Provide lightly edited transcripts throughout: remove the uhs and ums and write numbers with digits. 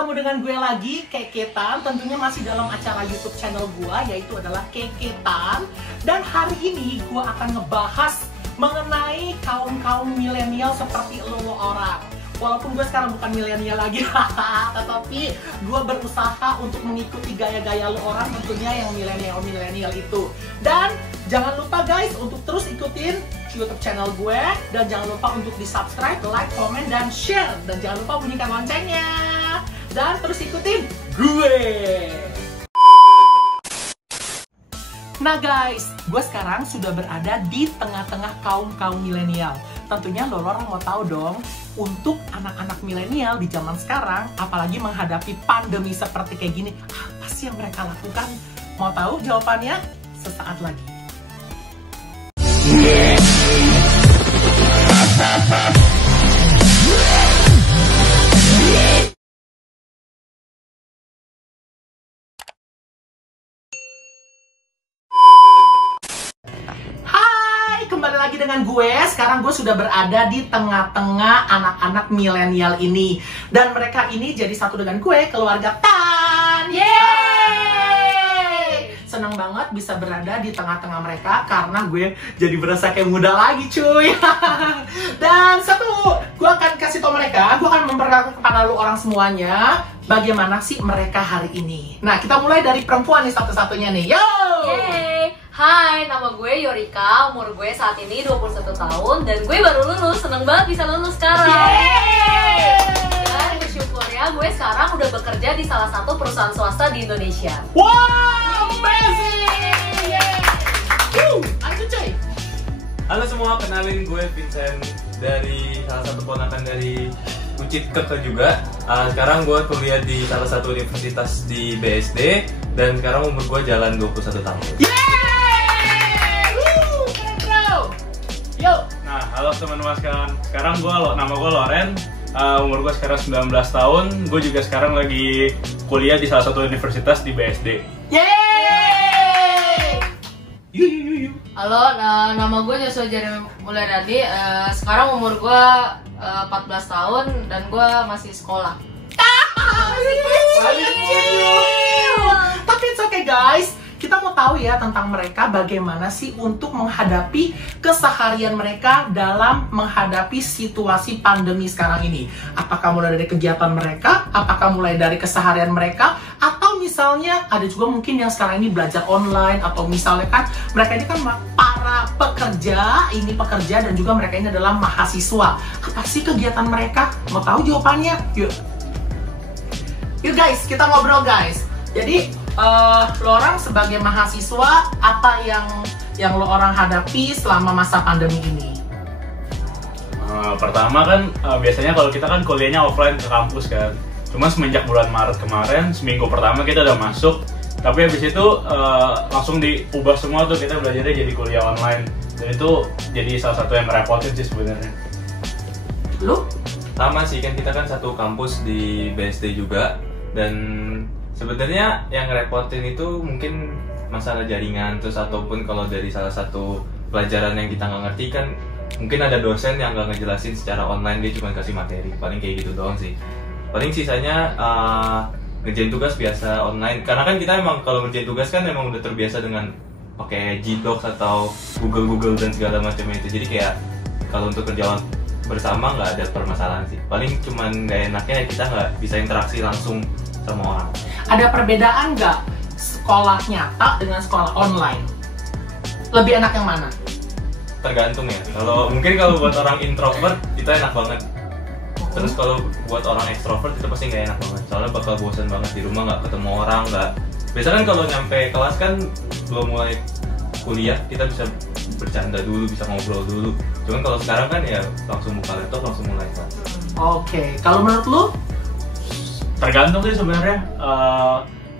ketemu dengan gue lagi, Keketan. Tentunya masih dalam acara YouTube channel gue, yaitu adalah Keketan. Dan hari ini gue akan ngebahas mengenai kaum milenial seperti lo orang. Walaupun gue sekarang bukan milenial lagi, tetapi gue berusaha untuk mengikuti gaya-gaya lo orang, tentunya yang milenial itu. Dan jangan lupa guys untuk terus ikutin YouTube channel gue, dan jangan lupa untuk di subscribe, like, comment, dan share, dan jangan lupa bunyikan loncengnya, dan terus ikutin gue. Nah guys, gue sekarang sudah berada di tengah-tengah kaum milenial. Tentunya lo orang mau tahu dong, untuk anak-anak milenial di zaman sekarang, apalagi menghadapi pandemi seperti kayak gini, apa sih yang mereka lakukan? Mau tahu jawabannya? Sesaat lagi. Kembali lagi dengan gue. Sekarang gue sudah berada di tengah-tengah anak-anak milenial ini, dan mereka ini jadi satu dengan gue, keluarga Tan. Yeay! Senang banget bisa berada di tengah-tengah mereka, karena gue jadi berasa kayak muda lagi cuy. Dan satu, gue akan kasih tau mereka, gue akan memperkenalkan kepada lu orang semuanya bagaimana sih mereka hari ini. Nah, kita mulai dari perempuan nih satu-satunya nih. Yo! Yeay! Hai, nama gue Yorika, umur gue saat ini 21 tahun, dan gue baru lulus, seneng banget bisa lulus sekarang. Yeay! Dan bersyukurnya gue sekarang udah bekerja di salah satu perusahaan swasta di Indonesia. Wow, amazing! Yeay! Lanjut cuy! Halo semua, kenalin gue Vincent dari salah satu ponakan dari Kucit Keke juga. Sekarang gue kuliah di salah satu universitas di BSD, dan sekarang umur gue jalan 21 tahun. Yo. Nah, halo teman-teman sekalian. Sekarang nama gue Loren. Umur gue sekarang 19 tahun. Gue juga sekarang lagi kuliah di salah satu universitas di BSD. Yeay! Halo, nama gue Joshua Jeremy Mulyadi. Sekarang umur gue 14 tahun, dan gue masih sekolah. Tapi it's okay guys, kita mau tahu ya tentang mereka, bagaimana sih untuk menghadapi keseharian mereka dalam menghadapi situasi pandemi sekarang ini. Apakah mulai dari kegiatan mereka, apakah mulai dari keseharian mereka, atau misalnya ada juga mungkin yang sekarang ini belajar online, atau misalnya kan mereka ini kan para pekerja, dan juga mereka ini adalah mahasiswa. Apa sih kegiatan mereka? Mau tahu jawabannya? Yuk guys, kita ngobrol guys. Jadi lo orang sebagai mahasiswa, apa yang lo orang hadapi selama masa pandemi ini? Pertama kan biasanya kalau kita kan kuliahnya offline ke kampus kan. Cuma semenjak bulan Maret kemarin, seminggu pertama kita udah masuk. Tapi habis itu langsung diubah semua tuh, kita belajarnya jadi kuliah online. Dan itu jadi salah satu yang merepotin sih sebenarnya. Lu? Sama sih, kan kita kan satu kampus di BSD juga. Dan sebenarnya yang ngerepotin itu mungkin masalah jaringan, terus ataupun kalau dari salah satu pelajaran yang kita nggak ngerti kan mungkin ada dosen yang nggak ngejelasin secara online, dia cuma kasih materi, paling kayak gitu doang sih. Paling sisanya ngerjain tugas biasa online, karena kan kita emang kalau ngerjain tugas kan emang udah terbiasa dengan pakai Gdocs atau Google dan segala macam itu, jadi kayak kalau untuk kerjaan bersama nggak ada permasalahan sih. Paling cuman nggak enaknya kita nggak bisa interaksi langsung sama orang. Ada perbedaan nggak sekolah nyata dengan sekolah online? Lebih enak yang mana? Tergantung ya. Kalau buat orang introvert itu enak banget. Terus kalau buat orang ekstrovert itu pasti nggak enak banget. Soalnya bakal bosan banget di rumah, nggak ketemu orang, nggak. Biasanya kan kalau nyampe kelas kan belum mulai kuliah kita bisa bercanda dulu, bisa ngobrol dulu. Cuman kalau sekarang kan ya langsung buka laptop, langsung mulai kelas. Oke, kalau menurut lu? Tergantung sih sebenarnya.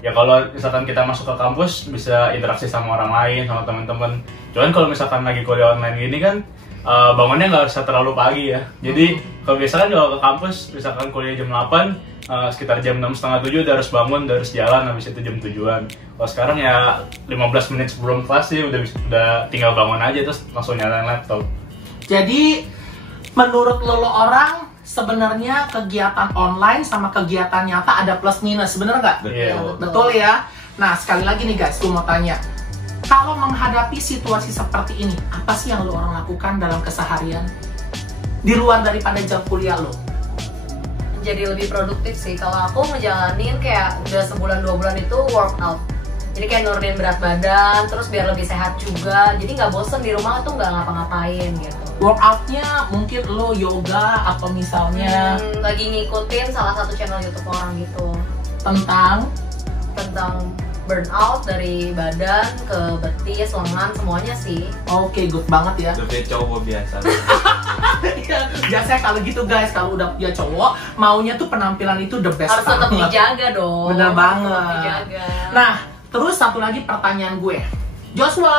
Ya kalau misalkan kita masuk ke kampus bisa interaksi sama orang lain, sama teman-teman. Cuman kalau misalkan lagi kuliah online gini kan bangunnya nggak usah terlalu pagi ya. Jadi kalau biasa kan kalau ke kampus misalkan kuliah jam 8, sekitar jam 6, setengah 7 udah harus bangun, udah harus jalan, habis itu jam 7-an. Kalau sekarang ya 15 menit sebelum kelas sih udah tinggal bangun aja terus langsung nyalain laptop. Jadi menurut lo orang sebenarnya kegiatan online sama kegiatan nyata ada plus minus, bener nggak? Betul ya. Nah, sekali lagi nih guys, gue mau tanya, kalau menghadapi situasi seperti ini, apa sih yang lo orang lakukan dalam keseharian di luar daripada jam kuliah lo? Jadi lebih produktif sih. Kalau aku ngejalanin kayak udah sebulan 2 bulan itu workout. Jadi kayak nurunin berat badan, terus biar lebih sehat juga. Jadi nggak bosen di rumah tuh nggak ngapa-ngapain gitu. Workoutnya mungkin lo yoga atau misalnya lagi ngikutin salah satu channel YouTube orang gitu tentang burnout dari badan ke betis, lengan, semuanya sih. Oke, good banget ya. Udah punya cowok biasa. Biasanya kalau gitu guys, kalau udah punya cowok, maunya tuh penampilan itu the best. Harus tetap dijaga dong. Bener banget. Tetap dijaga. Nah, terus satu lagi pertanyaan gue, Joshua.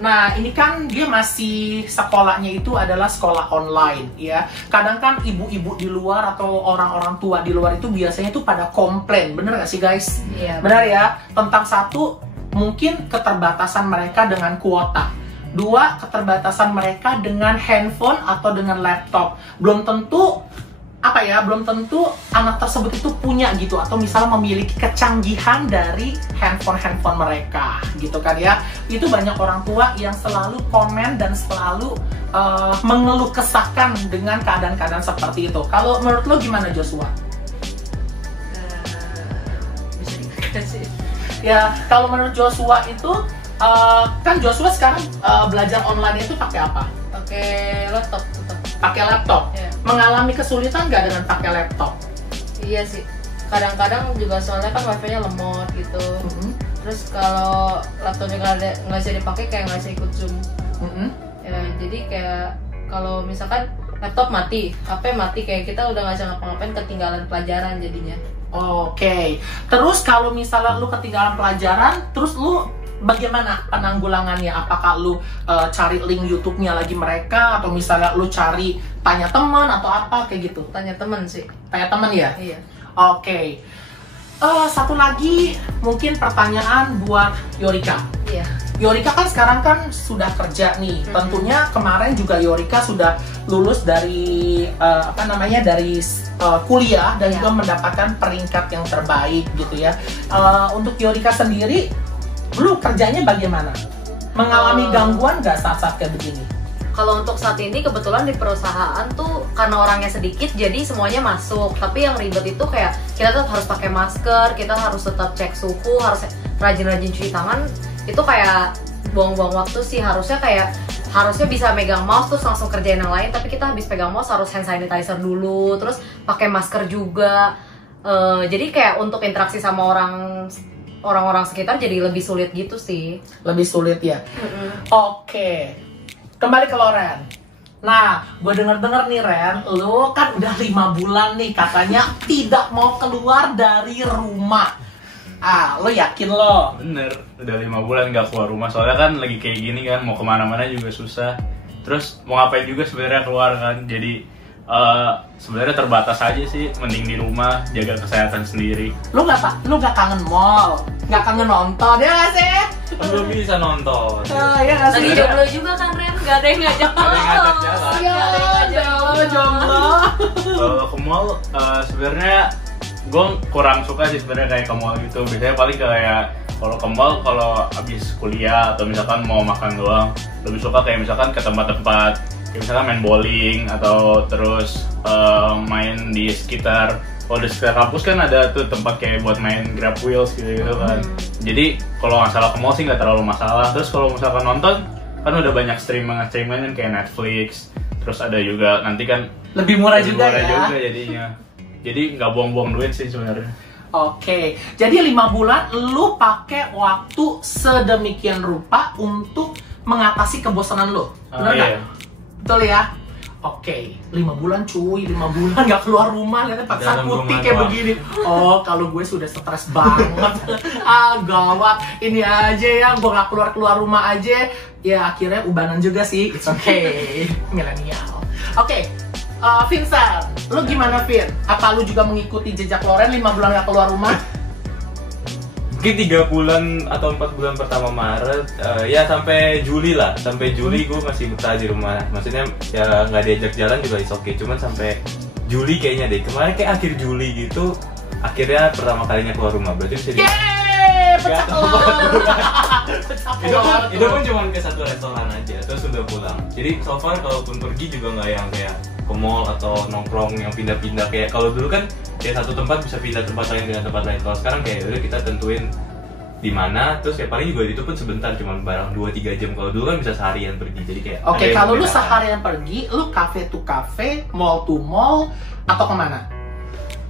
Nah, ini kan dia masih sekolahnya itu adalah sekolah online ya. Kadang kan ibu-ibu di luar atau orang-orang tua di luar itu biasanya tuh pada komplain, bener gak sih guys? Iya. Bener ya? Tentang satu, mungkin keterbatasan mereka dengan kuota. 2, keterbatasan mereka dengan handphone atau dengan laptop. Belum tentu anak tersebut itu punya gitu, atau misalnya memiliki kecanggihan dari handphone mereka gitu kan ya. Itu banyak orang tua yang selalu komen dan selalu mengeluh kesahkan dengan keadaan-keadaan seperti itu. Kalau menurut lo gimana, Joshua? Bisa dikasih. Ya, kalau menurut Joshua itu kan Joshua sekarang belajar online itu pakai apa? Pakai laptop tetap. Pakai laptop. Iya. Mengalami kesulitan nggak dengan pakai laptop? Iya sih. Kadang-kadang juga soalnya kan wifi-nya lemot gitu. Terus kalau laptopnya nggak bisa dipakai, kayak nggak bisa ikut Zoom. Ya, jadi kayak kalau misalkan laptop mati, HP mati, kayak kita udah nggak bisa ngapa-ngapain, ketinggalan pelajaran jadinya. Oke. Terus kalau misalnya lu ketinggalan pelajaran, terus lu bagaimana penanggulangannya? Apakah lu cari link YouTube-nya lagi mereka, atau misalnya lu cari tanya teman atau apa kayak gitu? Tanya temen sih. Tanya teman ya? Iya. Oke. Satu lagi mungkin pertanyaan buat Yorika. Iya. Yorika kan sekarang kan sudah kerja nih. Tentunya kemarin juga Yorika sudah lulus dari dari kuliah dan juga mendapatkan peringkat yang terbaik gitu ya. Untuk Yorika sendiri, lu kerjanya bagaimana? Mengalami gangguan nggak saat-saat kayak begini? Kalau untuk saat ini kebetulan di perusahaan tuh karena orangnya sedikit jadi semuanya masuk. Tapi yang ribet itu kayak kita tetap harus pakai masker, kita harus tetap cek suhu, harus rajin-rajin cuci tangan. Itu kayak buang-buang waktu sih. Harusnya bisa megang mouse terus langsung kerjain yang lain, tapi kita habis pegang mouse harus hand sanitizer dulu, terus pakai masker juga. Jadi kayak untuk interaksi sama orang-orang sekitar jadi lebih sulit gitu sih. Lebih sulit ya? Oke. Kembali ke Loren. Nah, gue denger nih Ren, lo kan udah 5 bulan nih katanya tidak mau keluar dari rumah. Lo yakin lo? Bener, udah 5 bulan gak keluar rumah. Soalnya kan lagi kayak gini kan, mau kemana-mana juga susah. Terus mau ngapain juga sebenarnya keluar kan. Jadi sebenarnya terbatas aja sih, mending di rumah, jaga kesehatan sendiri. Lo gak kangen mall? Gak kangen nonton, ya gak sih? Belum bisa nonton. Ya gak sih? Lagi jomblo juga kan Ren, gak ada yang ngajak jomblo. Kalau ke mall, sebenarnya gue kurang suka sih sebenarnya kayak ke mall gitu. Biasanya paling kayak kalau ke mall kalau abis kuliah atau misalkan mau makan doang, lebih suka kayak misalkan ke tempat-tempat kayak misalkan main bowling atau terus main di sekitar. Kalau di sekitar kampus kan ada tuh tempat kayak buat main grab wheels gitu kan. Jadi kalau nggak salah ke mall sih nggak terlalu masalah. Terus kalau misalkan nonton kan udah banyak streaming kan kayak Netflix. Terus ada juga nanti kan lebih murah juga jadinya. Jadi nggak buang-buang duit sih sebenarnya. Oke, jadi 5 bulan lu pakai waktu sedemikian rupa untuk mengatasi kebosanan lu, benar nggak? Iya. Betul ya? Oke, 5 bulan cuy, 5 bulan nggak keluar rumah, lihatnya paksa putih kayak begini. Oh, kalau gue sudah stres banget. Gawat, ini aja ya, gue nggak keluar rumah aja. Ya akhirnya ubanan juga sih, it's okay, milenial. Oke, Vincent, lu gimana Vin? Apa lu juga mengikuti jejak Loren 5 bulan nggak keluar rumah? mungkin 3 bulan atau 4 bulan pertama Maret, ya sampai Juli lah. Sampai Juli gue masih betah di rumah. Maksudnya ya nggak diajak jalan juga is okay. Cuman sampai Juli kayaknya deh. Kemarin kayak akhir Juli gitu, akhirnya pertama kalinya keluar rumah. Berarti bisa di Pecah telur. itu pun cuma ke satu restoran aja, terus udah pulang. Jadi so far kalaupun pergi juga nggak yang kayak ke mall atau nongkrong yang pindah-pindah kayak kalau dulu kan kayak satu tempat bisa pindah tempat lain dengan tempat lain. Kalau sekarang kayak udah kita tentuin di mana, terus ya paling juga itu pun sebentar, cuma barang 2-3 jam. Kalau dulu kan bisa seharian pergi, jadi kayak Oke, kalau lu seharian pergi, lu cafe to cafe, mall to mall, atau kemana?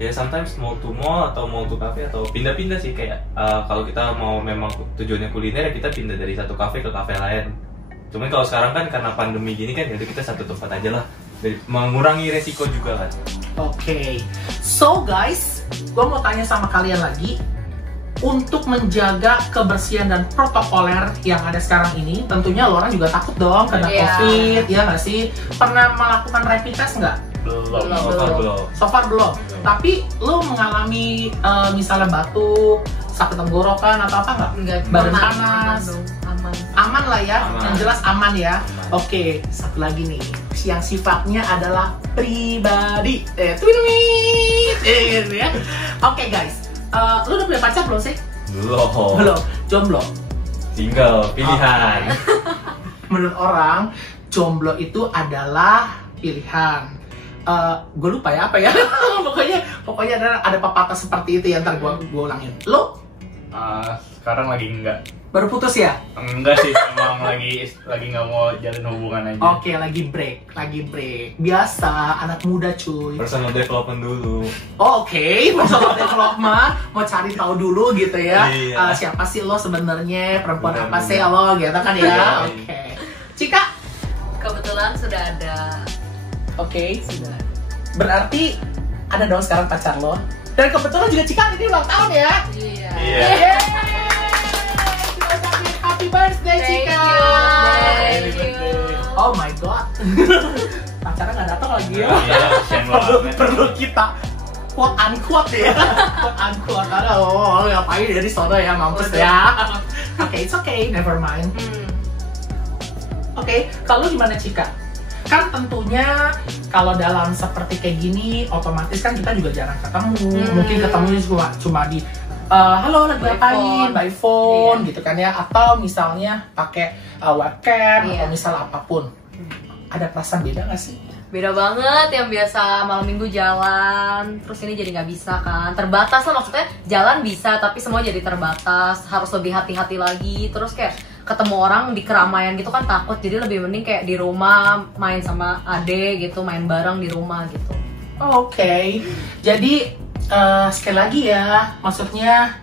Ya sometimes mall to mall atau mall to cafe atau pindah-pindah sih kayak kalau kita mau memang tujuannya kuliner ya kita pindah dari satu cafe ke cafe lain. Cuman kalau sekarang kan karena pandemi gini kan jadi kita satu tempat aja lah, mengurangi resiko juga kan. Oke, so guys, gue mau tanya sama kalian lagi. Untuk menjaga kebersihan dan protokoler yang ada sekarang ini, tentunya lo orang juga takut dong kena COVID, ya nggak sih? Pernah melakukan rapid test nggak? Belum. So far belum. Tapi lo mengalami misalnya batuk, sakit tenggorokan atau apa nggak? Enggak, Badan aman, panas? aman. Aman lah ya, Aman. yang jelas aman ya. Aman. Oke, satu lagi nih, yang sifatnya adalah pribadi. Ya. Oke guys, lu udah punya pacar belum sih? Belum. Jomblo. Single, pilihan. Menurut orang, jomblo itu adalah pilihan. Gue lupa ya apa ya. pokoknya ada pepatah seperti itu ya, ntar gue ulangin. Lu Sekarang lagi enggak. baru putus ya? Enggak sih, emang lagi nggak mau jalin hubungan aja. Oke, lagi break. Biasa, anak muda cuy. Personal development dulu. Oh, oke, personal development, mau cari tahu dulu gitu ya. Iya. Siapa sih lo sebenarnya, perempuan Benar, apa sih benar. lo gitu kan ya? Iya. Oke. Cika, Kebetulan sudah ada. oke. Sudah. Berarti ada dong sekarang pacar lo. Dan kebetulan juga Cika ini ulang tahun ya. Iya. Iya. Yeay! Kita ucapin happy birthday Cika. Thank you. Oh my god. Pacarnya nggak datang lagi ya. Iya, kasihan banget. perlu kita quote unquote ya. Quote unquote. Ada lo ngapain dari sana ya, mampus ya. Oke, it's okay, never mind. Oke, kalau gimana Cika? Kan tentunya kalau dalam seperti kayak gini, otomatis kan kita juga jarang ketemu. Mungkin ketemunya cuma di halo lagi By ngapain, phone. by phone Iya. gitu kan ya. Atau misalnya pakai webcam Iya. atau misal apapun. Ada perasaan beda nggak sih? Beda banget, yang biasa malam minggu jalan, terus ini jadi nggak bisa kan, terbatas lah, maksudnya jalan bisa tapi semua jadi terbatas, harus lebih hati-hati lagi, terus kayak ketemu orang di keramaian gitu kan takut, jadi lebih mending kayak di rumah main sama ade gitu, main bareng di rumah gitu. Oke, jadi sekali lagi ya, maksudnya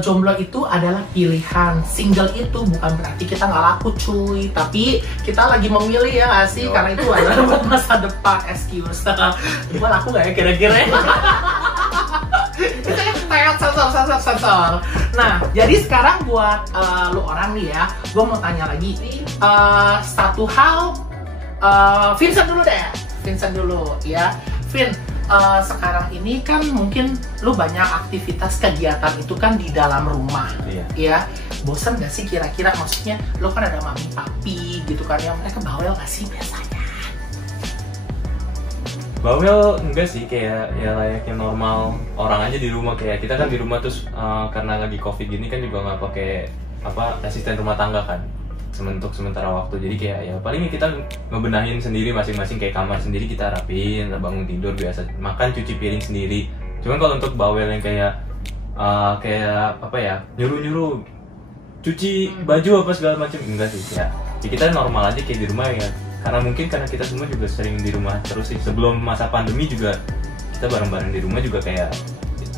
jomblo itu adalah pilihan. Single itu bukan berarti kita nggak laku cuy, tapi kita lagi memilih ya nggak sih, karena itu adalah buat masa depan. Excuse, gue laku nggak ya kira-kira? Sensor. Nah, jadi sekarang buat lu orang nih ya, gue mau tanya lagi satu hal. Vincent dulu deh, Vincent dulu ya. Vin, sekarang ini kan mungkin lu banyak aktivitas kegiatan itu kan di dalam rumah. Iya. Ya, bosan gak sih kira-kira? Maksudnya lu kan ada mami papi gitu kan ya, mereka bawel gak sih biasanya? Bawel enggak sih, kayak ya layaknya normal orang aja di rumah. Kayak kita kan di rumah terus karena lagi covid gini kan juga nggak pakai asisten rumah tangga kan untuk sementara waktu. Jadi kayak ya paling kita ngebenahin sendiri masing-masing, kayak kamar sendiri kita rapiin, bangun tidur biasa, makan cuci piring sendiri. Cuman kalau untuk bawel yang kayak apa ya, nyuruh cuci baju apa segala macam, enggak sih ya. Kita normal aja kayak di rumah ya. Karena mungkin karena kita semua juga sering di rumah terus sih. Sebelum masa pandemi juga kita bareng-bareng di rumah juga kayak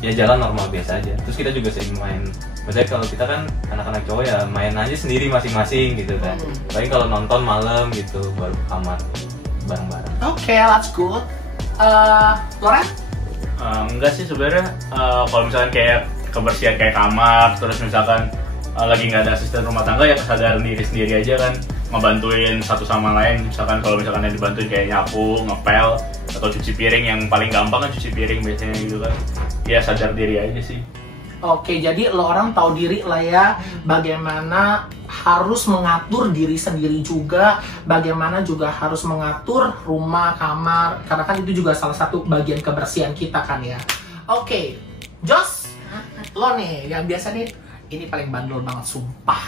ya jalan normal biasa aja. Terus kita juga sering main. Maksudnya kalau kita kan anak-anak cowok ya main aja sendiri masing-masing gitu kan. Paling kalau nonton malam gitu baru ke kamar bareng-bareng. Oke, that's good. Loren? Enggak sih sebenarnya, kalau misalkan kayak kebersihan kayak kamar, terus misalkan lagi nggak ada asisten rumah tangga ya kesadaran diri sendiri aja kan, ngebantuin satu sama lain. Misalkan kalau misalkan yang dibantuin kayak nyapu, ngepel, atau cuci piring, yang paling gampang kan cuci piring biasanya gitu kan. Ya sadar diri aja sih. Oke, jadi lo orang tahu diri lah ya, bagaimana harus mengatur diri sendiri juga, bagaimana juga harus mengatur rumah, kamar, karena kan itu juga salah satu bagian kebersihan kita kan ya. Oke, Jos, lo nih yang biasa nih, ini paling bandel banget sumpah.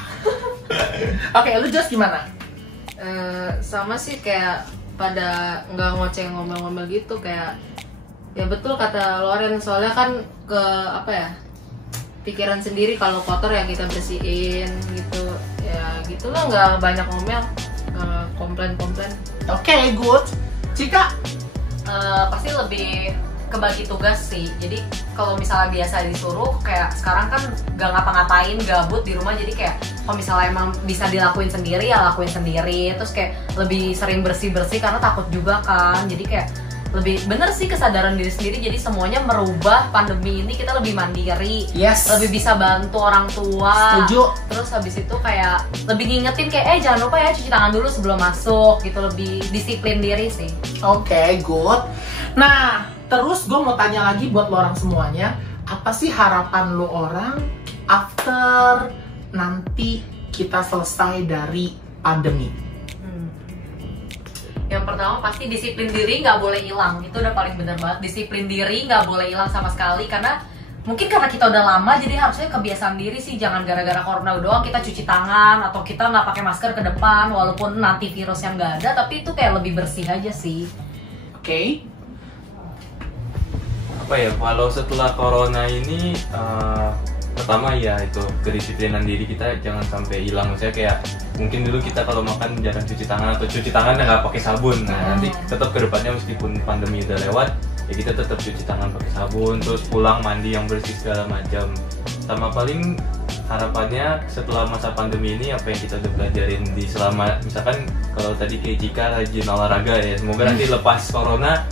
Oke, lu Jos gimana? Sama sih kayak pada nggak ngoceng ngomel-ngomel gitu, kayak ya betul kata Loren, soalnya kan ke apa ya, pikiran sendiri kalau kotor ya kita bersihin gitu ya, gitu lah, nggak banyak ngomel, nggak komplain. Oke, good. Cika? Pasti lebih kebagi tugas sih. Jadi kalau misalnya biasa disuruh, kayak sekarang kan gak ngapa-ngapain, gabut di rumah, jadi kayak kalau misalnya emang bisa dilakuin sendiri ya lakuin sendiri. Terus kayak lebih sering bersih-bersih karena takut juga kan. Jadi kayak lebih bener sih kesadaran diri sendiri, jadi semuanya merubah. Pandemi ini kita lebih mandiri, Yes. lebih bisa bantu orang tua. Setuju. Terus habis itu kayak lebih ngingetin kayak jangan lupa ya cuci tangan dulu sebelum masuk gitu, lebih disiplin diri sih. Oke, good. Nah, terus gue mau tanya lagi buat lo orang semuanya, apa sih harapan lo orang after nanti kita selesai dari pandemi? Yang pertama pasti disiplin diri, nggak boleh hilang. Itu udah paling bener banget. Disiplin diri nggak boleh hilang sama sekali, karena mungkin karena kita udah lama jadi harusnya kebiasaan diri sih. Jangan gara-gara corona doang kita cuci tangan atau kita nggak pakai masker ke depan, walaupun nanti virusnya nggak ada, tapi itu kayak lebih bersih aja sih. Oke. Apa ya, kalau setelah corona ini pertama ya itu kedisiplinan diri kita jangan sampai hilang. Maksudnya kayak mungkin dulu kita kalau makan jarang cuci tangan atau cuci tangan nggak pakai sabun. Nah nanti tetap kedepannya meskipun pandemi udah lewat ya kita tetap cuci tangan pakai sabun, terus pulang mandi yang bersih segala macam. Sama paling harapannya setelah masa pandemi ini apa yang kita udah pelajarin di selama, misalkan kalau tadi kayak Cika rajin olahraga ya, semoga nanti lepas corona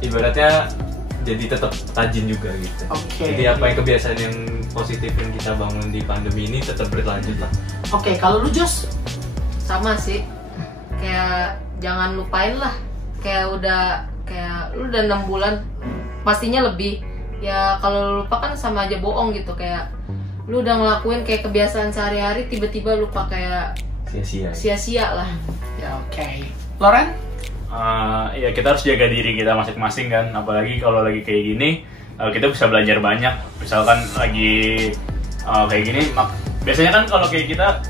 ibaratnya jadi tetap rajin juga gitu. Oke. Jadi apa yang kebiasaan yang positif yang kita bangun di pandemi ini tetap berlanjut lah. Oke, kalau lu Jos? Sama sih, kayak jangan lupain lah, kayak lu udah 6 bulan pastinya lebih ya, kalau lu lupa kan sama aja bohong gitu. Kayak lu udah ngelakuin kayak kebiasaan sehari-hari, tiba-tiba lupa, kayak sia-sia lah. Ya oke. Loren? Ya kita harus jaga diri kita masing-masing kan, apalagi kalau lagi kayak gini kita bisa belajar banyak. Misalkan lagi kayak gini, biasanya kan kalau kayak kita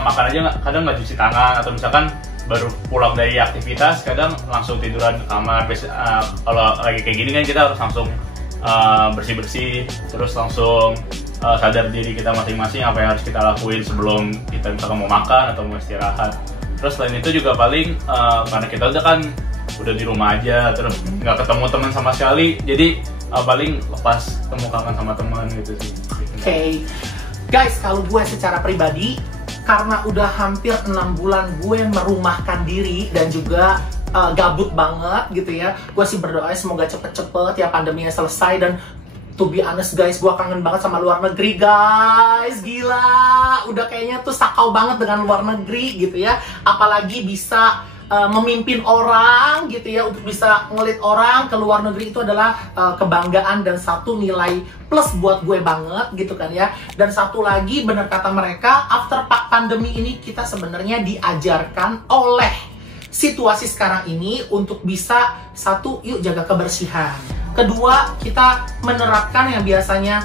makan aja kadang nggak cuci tangan, atau misalkan baru pulang dari aktivitas kadang langsung tiduran ke kamar. Kalau lagi kayak gini kan kita harus langsung bersih-bersih, terus langsung sadar diri kita masing-masing apa yang harus kita lakuin sebelum kita misalkan mau makan atau mau istirahat. Terus selain itu juga paling karena kita udah di rumah aja, terus nggak ketemu teman sama sekali, jadi paling lepas temu kangen sama teman gitu sih. Oke. Guys, kalau gue secara pribadi, karena udah hampir 6 bulan gue merumahkan diri dan juga gabut banget gitu ya, gue sih berdoa semoga cepet-cepet ya pandeminya selesai. Dan to be honest guys, gue kangen banget sama luar negeri guys. Gila, udah kayaknya tuh sakau banget dengan luar negeri gitu ya. Apalagi bisa memimpin orang gitu ya, untuk bisa ngelit orang ke luar negeri, itu adalah kebanggaan dan satu nilai plus buat gue banget gitu kan ya. Dan satu lagi, bener kata mereka, after pandemi ini kita sebenarnya diajarkan oleh situasi sekarang ini untuk bisa, satu, yuk jaga kebersihan. Kedua, kita menerapkan yang biasanya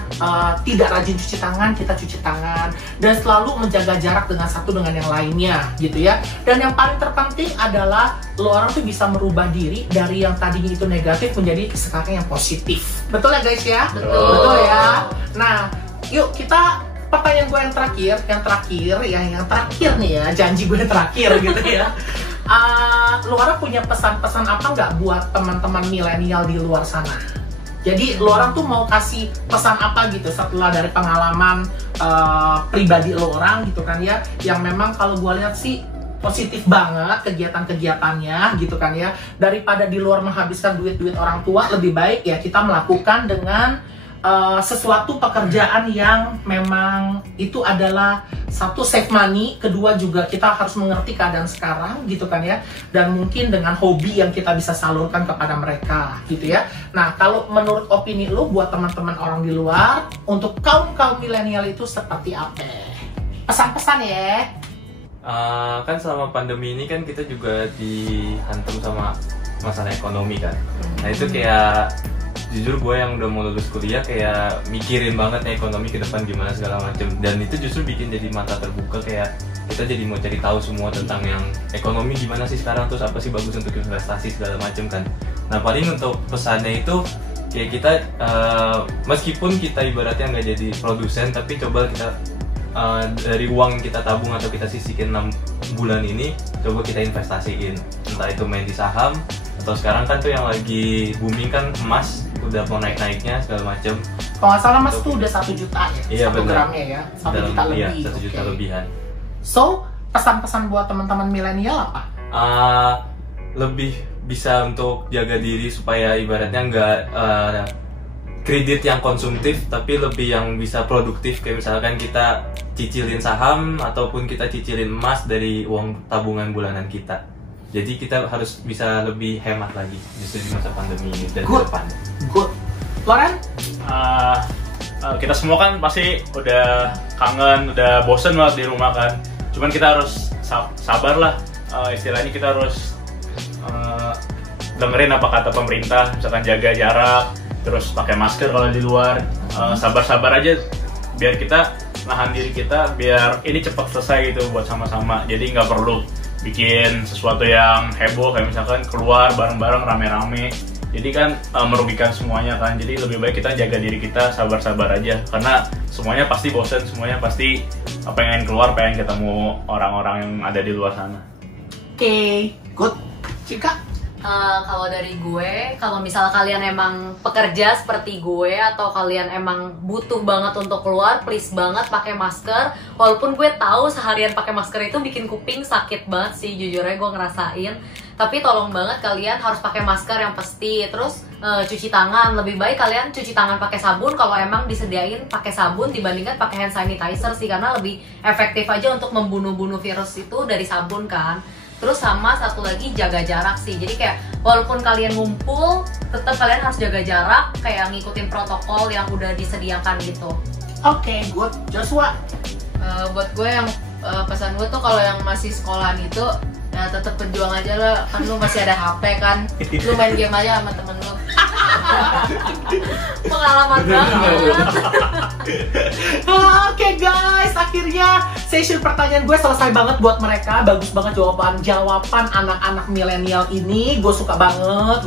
tidak rajin cuci tangan, kita cuci tangan. Dan selalu menjaga jarak dengan satu dengan yang lainnya gitu ya. Dan yang paling terpenting adalah lo orang tuh bisa merubah diri dari yang tadinya itu negatif menjadi sekarang yang positif. Betul ya guys ya? Betul ya. Nah, yuk kita, pertanyaan gue yang terakhir nih ya, janji gue yang terakhir gitu ya. Lu orang punya pesan-pesan apa nggak buat teman-teman milenial di luar sana? Jadi lu orang tuh mau kasih pesan apa gitu setelah dari pengalaman pribadi lu orang gitu kan ya, yang memang kalau gue lihat sih positif banget kegiatan-kegiatannya gitu kan ya. Daripada di luar menghabiskan duit-duit orang tua, lebih baik ya kita melakukan dengan sesuatu pekerjaan yang memang itu adalah satu save money, kedua juga kita harus mengerti keadaan sekarang gitu kan ya, dan mungkin dengan hobi yang kita bisa salurkan kepada mereka gitu ya. Nah, kalau menurut opini lu buat teman-teman orang di luar, untuk kaum milenial itu seperti apa? Pesan-pesan ya. Kan selama pandemi ini kan kita juga dihantam sama masalah ekonomi kan. Nah itu kayak jujur gue yang udah mau lulus kuliah kayak mikirin banget nih ekonomi ke depan gimana segala macem, dan itu justru bikin jadi mata terbuka, kayak kita jadi mau cari tahu semua tentang yang ekonomi gimana sih sekarang, terus apa sih bagus untuk investasi segala macem kan. Nah paling untuk pesannya itu kayak kita meskipun kita ibaratnya nggak jadi produsen, tapi coba kita dari uang yang kita tabung atau kita sisihkan 6 bulan ini coba kita investasiin, entah itu main di saham atau sekarang kan tuh yang lagi booming kan emas, udah mau naik-naiknya segala macem. Kalau nggak salah mas tuh udah 1 juta ya, iya, 1 gramnya ya, 1 juta lebih. Iya, 1 juta lebihan. So, pesan-pesan buat teman-teman milenial apa? Lebih bisa untuk jaga diri supaya ibaratnya nggak kredit yang konsumtif, tapi lebih yang bisa produktif, kayak misalkan kita cicilin saham ataupun kita cicilin emas dari uang tabungan bulanan kita. Jadi kita harus bisa lebih hemat lagi justru di masa pandemi ini dan ke depan. Good. Loren? Kita semua kan pasti udah kangen, udah bosen banget di rumah kan. Cuman kita harus sabar lah, istilahnya kita harus dengerin apa kata pemerintah, misalkan jaga jarak, terus pakai masker kalau di luar. Sabar-sabar aja biar kita nahan diri kita, biar ini cepat selesai gitu buat sama-sama. Jadi nggak perlu bikin sesuatu yang heboh kayak misalkan keluar bareng-bareng rame-rame, jadi kan merugikan semuanya kan. Jadi lebih baik kita jaga diri kita, sabar-sabar aja, karena semuanya pasti bosen, semuanya pasti pengen keluar, pengen ketemu orang-orang yang ada di luar sana. Oke, good. Cika? Kalau dari gue, kalau misal kalian emang pekerja seperti gue atau kalian emang butuh banget untuk keluar, please banget pakai masker. Walaupun gue tahu seharian pakai masker itu bikin kuping sakit banget sih, jujurnya gue ngerasain. Tapi tolong banget kalian harus pakai masker yang pasti. Terus cuci tangan, lebih baik kalian cuci tangan pakai sabun kalau emang disediain pakai sabun dibandingkan pakai hand sanitizer sih, karena lebih efektif aja untuk membunuh virus itu dari sabun kan. Terus sama satu lagi, jaga jarak sih. Jadi kayak walaupun kalian ngumpul, tetap kalian harus jaga jarak, kayak ngikutin protokol yang udah disediakan gitu. Oke, good. Joshua? Buat gue yang pesan gue tuh kalau yang masih sekolahan itu ya tetap berjuang aja lah, kan lu masih ada HP kan, lu main game aja sama temen lu. Pengalaman banget. Oke guys, akhirnya session pertanyaan gue selesai banget buat mereka. Bagus banget jawaban anak-anak milenial ini. Gue suka banget.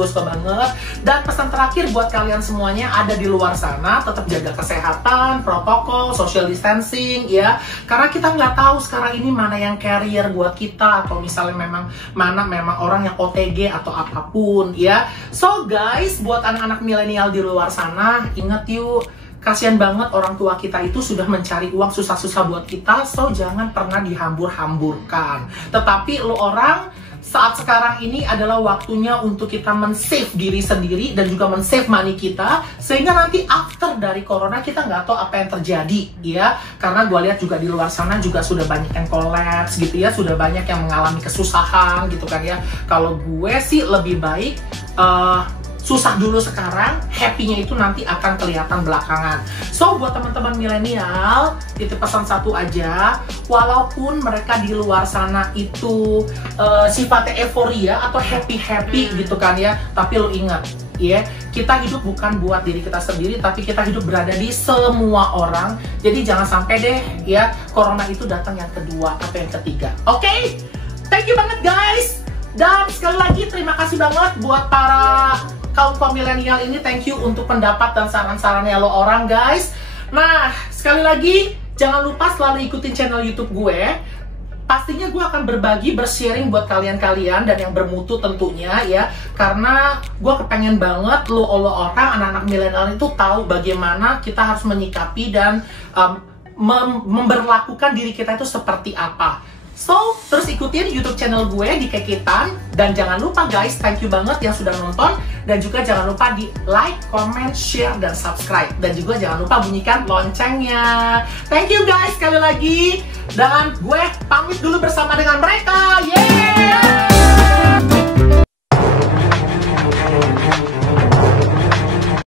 Dan pesan terakhir buat kalian semuanya ada di luar sana, tetap jaga kesehatan, protokol, social distancing ya. Karena kita nggak tahu sekarang ini mana yang carrier buat kita, atau misalnya memang orang yang OTG atau apapun ya. So guys, buat anak-anak milenial di luar sana, ingat yuk, kasihan banget orang tua kita itu sudah mencari uang susah-susah buat kita. So jangan pernah dihambur-hamburkan. Tetapi lo orang, saat sekarang ini adalah waktunya untuk kita men-save diri sendiri dan juga men-save money kita, sehingga nanti after dari corona kita nggak tahu apa yang terjadi ya. Karena gue lihat juga di luar sana juga sudah banyak yang collapse gitu ya, sudah banyak yang mengalami kesusahan gitu kan ya. Kalau gue sih lebih baik susah dulu sekarang, happy-nya itu nanti akan kelihatan belakangan. So, buat teman-teman milenial, titip pesan satu aja, walaupun mereka di luar sana itu sifatnya euforia atau happy-happy gitu kan ya, tapi lo ingat, ya, kita hidup bukan buat diri kita sendiri, tapi kita hidup berada di semua orang. Jadi jangan sampai deh ya, corona itu datang yang kedua atau yang ketiga. Oke? Thank you banget guys. Dan sekali lagi terima kasih banget buat para kaum milenial ini. Thank you untuk pendapat dan saran-sarannya lo orang guys. Nah, sekali lagi jangan lupa selalu ikutin channel YouTube gue. Pastinya gue akan berbagi, bersharing buat kalian-kalian dan yang bermutu tentunya ya. Karena gue kepengen banget lo orang, anak-anak milenial itu tahu bagaimana kita harus menyikapi dan memberlakukan diri kita itu seperti apa. So, terus ikutin YouTube channel gue di Kekitan. Dan jangan lupa guys, thank you banget yang sudah nonton. Dan juga jangan lupa di like, comment, share, dan subscribe. Dan juga jangan lupa bunyikan loncengnya. Thank you guys sekali lagi. Dan gue pamit dulu bersama dengan mereka. Yeay!